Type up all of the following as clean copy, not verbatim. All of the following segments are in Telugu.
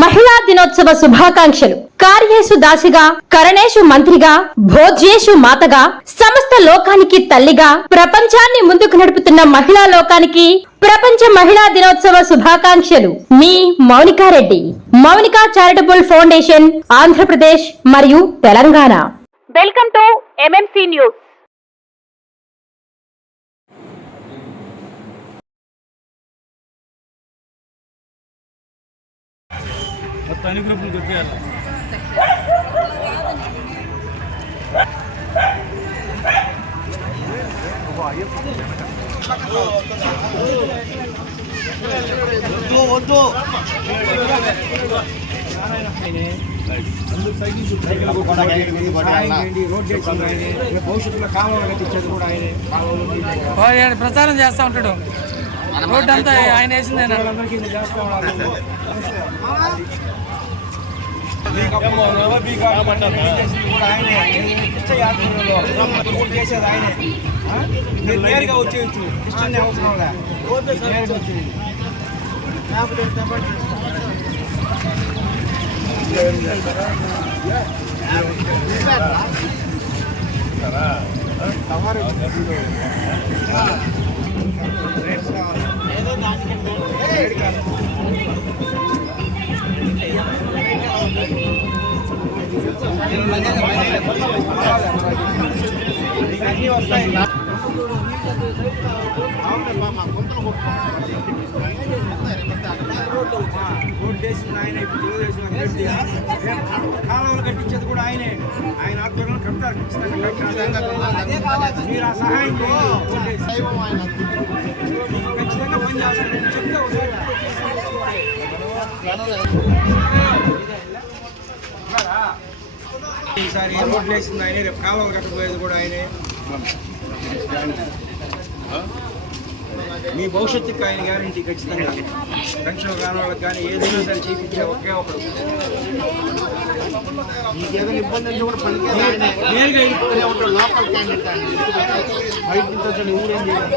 మహిళా దినోత్సవ శుభాకాంక్షలు. కార్యేషు దాసిగా, కరణేషు మంత్రిగా, భోజ్యేషు మాతగా, సమస్త లోకానికి తల్లిగా ప్రపంచాన్ని ముందుకు నడుపుతున్న మహిళా లోకానికి ప్రపంచ మహిళా దినోత్సవ శుభాకాంక్షలు. మీ మౌనికారెడ్డి, మౌనికా చారిటబుల్ ఫౌండేషన్, ఆంధ్రప్రదేశ్ మరియు Telangana. Welcome to MMC news. అన్ని గ్రూపులు గుర్తియాలి. భవిష్యత్తులో కాలువలు కట్టించేది కూడా ఆయన ప్రచారం చేస్తూ ఉంటాడు. రోడ్డు అంతా ఆయన వేసింది. అందరికీ చేస్తూ ఉన్నారు. చేసేది ఆయనే. మీరు నేరుగా వచ్చేయచ్చు, ఇష్టం అవసరం లేదు. అన్నీ వస్తాయి. రోడ్డు వేసింది ఆయన, ఇప్పుడు కాలువలు కట్టించేది కూడా ఆయనే. ఆయన ఆధ్వర్యంలో కడతారు ఖచ్చితంగా. మీరు ఆ సహాయం ఖచ్చితంగా పని చేస్తారు. చెప్తే ఈసారి రోడ్లు వేసింది ఆయనే, రేపు కాలువలు కట్టబోయేది కూడా ఆయనే. మీ భవిష్యత్తుకి ఆయన గ్యారంటీ ఖచ్చితంగా. పెన్షన్ కాని వాళ్ళకి కానీ ఏదైనా సరే చేయించే ఒకే ఒకడు. ఏదైనా ఇబ్బంది కూడా నేరుగా ఉంటాడు. లోకల్ క్యాండిడేట్ బయట నుంచి వచ్చి ఊరేం చేయాలి.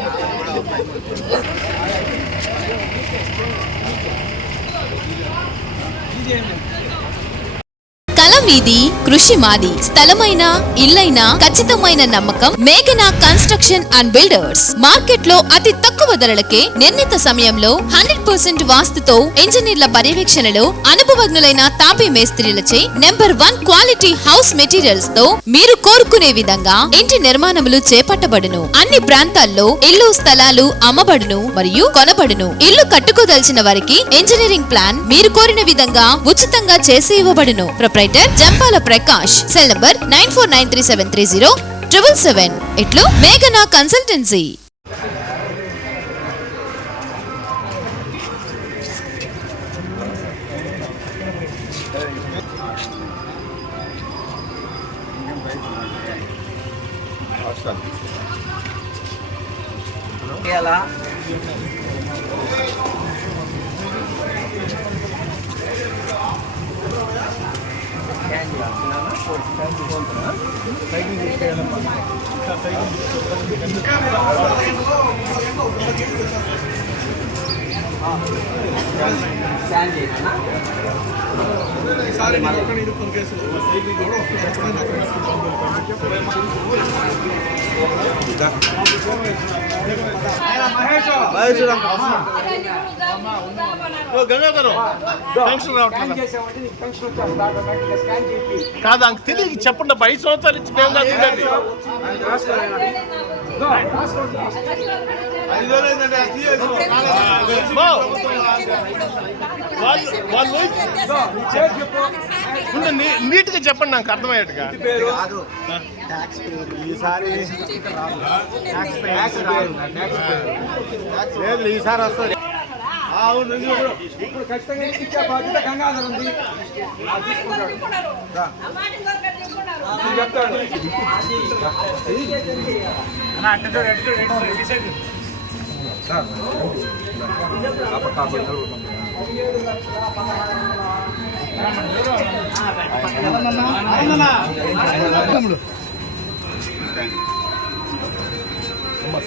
కల మీది, కృషి మాది. స్థలమైన, ఇల్లైనా ఖచ్చితమైన నమ్మకం మేఘనా కన్స్ట్రక్షన్ అండ్ బిల్డర్స్. మార్కెట్ లో అతి తక్కువ ధరలకే నిర్ణీత సమయంలో 100% వాస్తుతో, ఇంజనీర్ల పర్యవేక్షణలో అనుభవజ్ఞులైన తాపీ మేస్త్రీలచే నెంబర్ 1 క్వాలిటీ హౌస్ మెటీరియల్స్ తో మీరు కోరుకునే విధంగా ఇంటి నిర్మాణములు చేపట్టబడును. అన్ని ప్రాంతాల్లో ఇల్లు స్థలాలు అమ్మబడును మరియు కొనబడును. ఇల్లు కట్టుకోదలిచిన వారికి ఇంజనీరింగ్ ప్లాన్ మీరు కోరిన విధంగా ఉచితంగా చేసి ఇవ్వబడును. Proprietor Jampala Prakash. Cell number 9493307777. ఇట్లు మేఘనా కన్సల్టెన్సీ. కాదు అంక తెలియదు. చెప్పండి. 5 సంవత్సరాలు ఇచ్చి మేము కాదు. నీట్ గా చెప్పండి, నాకు అర్థమయ్యేట్టుగా. ఈసారి వస్తుంది. ఇప్పుడు ఖచ్చితంగా ఇచ్చే బాధ్యత గంగాధర్ ఉంది. చెప్తాడు.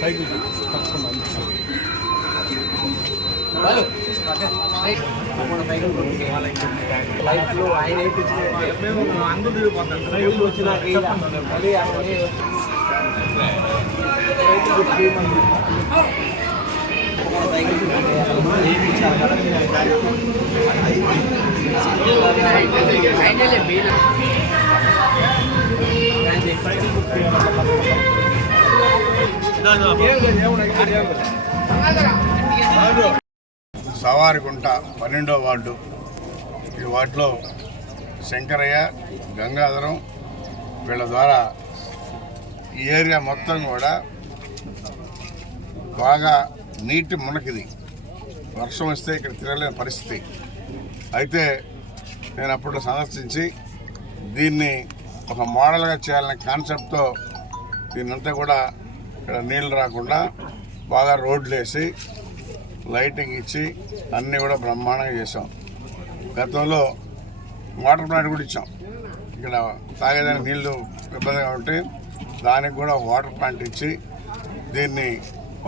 సైకిల్ సవారిగుంట 12వ వార్డు. ఈ వార్డులో శంకరయ్య, గంగాధరం వీళ్ళ ద్వారా ఈ ఏరియా మొత్తం కూడా బాగా నీటి మునకిది. వర్షం వస్తే ఇక్కడ తిరగలేని పరిస్థితి. అయితే నేను అప్పుడు సందర్శించి దీన్ని ఒక మోడల్గా చేయాలనే కాన్సెప్ట్తో దీన్నంతా కూడా ఇక్కడ నీళ్ళు రాకుండా బాగా రోడ్లు వేసి లైటింగ్ ఇచ్చి అన్నీ కూడా బ్రహ్మాండంగా చేసాం. గతంలో వాటర్ ప్లాంట్ కూడా ఇచ్చాం. ఇక్కడ తాగేదానికి నీళ్లు ఇబ్బందిగా ఉంటే దానికి కూడా వాటర్ ప్లాంట్ ఇచ్చి దీన్ని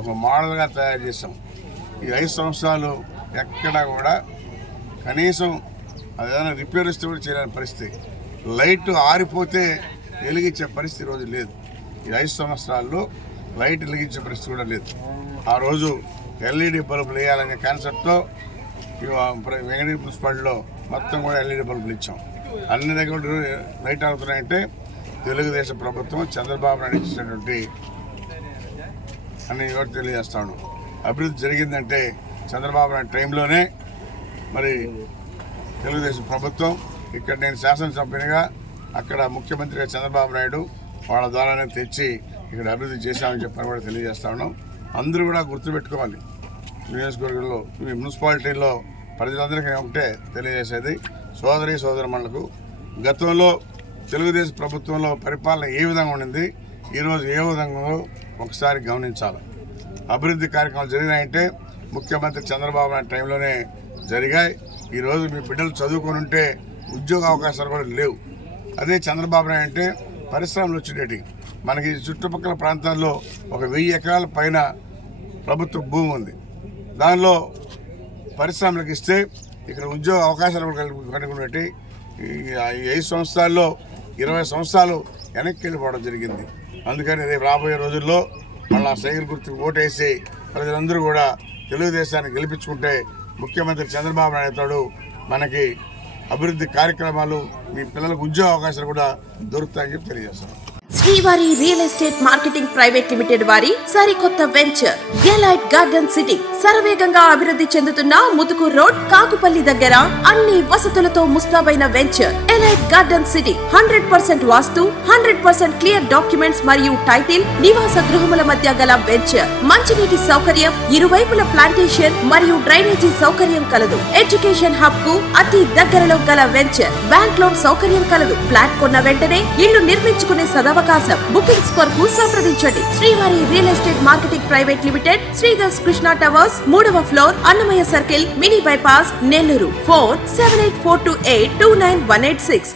ఒక మోడల్గా తయారు చేసాం. ఈ 5 సంవత్సరాలు ఎక్కడా కూడా కనీసం అదేదైనా రిపేర్ ఇస్తే కూడా చేయలేని పరిస్థితి. లైట్ ఆరిపోతే వెలిగించే పరిస్థితి రోజు లేదు. ఈ 5 సంవత్సరాల్లో లైట్ వెలిగించే పరిస్థితి కూడా లేదు. ఆ రోజు ఎల్ఈడి బల్బులు వేయాలనే కాన్సెప్ట్తో వెంకటగిరి మున్సిపాలిటీలో మొత్తం కూడా ఎల్ఈడి బల్బులు ఇచ్చాం. అన్ని దగ్గర లైట్ అవుతున్నాయంటే తెలుగుదేశం ప్రభుత్వం చంద్రబాబు నాయుడు ఇచ్చినటువంటి అన్ని కూడా తెలియజేస్తాను. అభివృద్ధి జరిగిందంటే చంద్రబాబు నాయుడు టైంలోనే మరి తెలుగుదేశం ప్రభుత్వం ఇక్కడ నేను శాసనసభ్యునిగా అక్కడ ముఖ్యమంత్రిగా చంద్రబాబు నాయుడు వాళ్ళ ద్వారానే తెచ్చి ఇక్కడ అభివృద్ధి చేశామని చెప్పని కూడా తెలియజేస్తా ఉన్నాం. అందరూ కూడా గుర్తుపెట్టుకోవాలి. నియోజకవర్గంలో ఈ మున్సిపాలిటీలో ప్రజలందరికీ ఒకటే తెలియజేసేది, సోదరి సోదరుమణులకు గతంలో తెలుగుదేశం ప్రభుత్వంలో పరిపాలన ఏ విధంగా ఉండింది, ఈరోజు ఏ విధంగా ఒకసారి గమనించాలి. అభివృద్ధి కార్యక్రమాలు జరిగినాయంటే ముఖ్యమంత్రి చంద్రబాబు నాయుడు టైంలోనే జరిగాయి. ఈరోజు మీ బిడ్డలు చదువుకొని ఉంటే ఉద్యోగ అవకాశాలు కూడా లేవు. అదే చంద్రబాబు నాయుడు అంటే పరిశ్రమలు వచ్చేటి. మనకి చుట్టుపక్కల ప్రాంతాల్లో ఒక 1000 ఎకరాల పైన ప్రభుత్వ భూమి ఉంది. దానిలో పరిశ్రమలకు ఇస్తే ఇక్కడ ఉద్యోగ అవకాశాలు కూడా కనుగొనేటి. ఈ 5 సంవత్సరాల్లో 20 సంవత్సరాలు వెనక్కి వెళ్ళిపోవడం జరిగింది. అందుకని రేపు రాబోయే రోజుల్లో మళ్ళీ సైకిల్ గుర్తుకు ఓటేసి ప్రజలందరూ కూడా తెలుగుదేశాన్ని గెలిపించుకుంటే ముఖ్యమంత్రి చంద్రబాబు నాయుడు మనకి అభివృద్ధి కార్యక్రమాలు, మీ పిల్లలకు ఉద్యోగ అవకాశాలు కూడా దొరుకుతాయని చెప్పి తెలియజేస్తాను. శ్రీవారి real estate marketing private limited వారి సరికొత్త వెంచర్ ఎలైట్ గార్డెన్ సిటీ శరవేగంగా అభివృద్ధి చెందుతున్న ముతుకూరు రోడ్, కాకుపల్లి దగ్గర అన్ని వసతులతో ముస్తాబైన వెంచర్ ఎలైట్ గార్డెన్ సిటీ 100% వాస్తు, 100% క్లియర్ డాక్యుమెంట్స్ మరియు టైటిల్, నివాస గృహముల మధ్య గల వెంచర్. మంచినీటి సౌకర్యం, ఇరువైపుల ప్లాంటేషన్ మరియు డ్రైనేజీ సౌకర్యం కలదు. ఎడ్యుకేషన్ హబ్ కు అతి దగ్గరలో గల వెంచర్. బ్యాంక్ లోన్ సౌకర్యం కలదు. ఫ్లాట్ కొన్న వెంటనే ఇల్లు నిర్మించుకునే సదవకాశం. బుకింగ్స్ కొరకు సంప్రదించండి. Srivari real estate marketing private limited, Sridhar's Krishna towers, 3వ floor, Annamayya circle, mini bypass, Nellore. Phone 7842829186.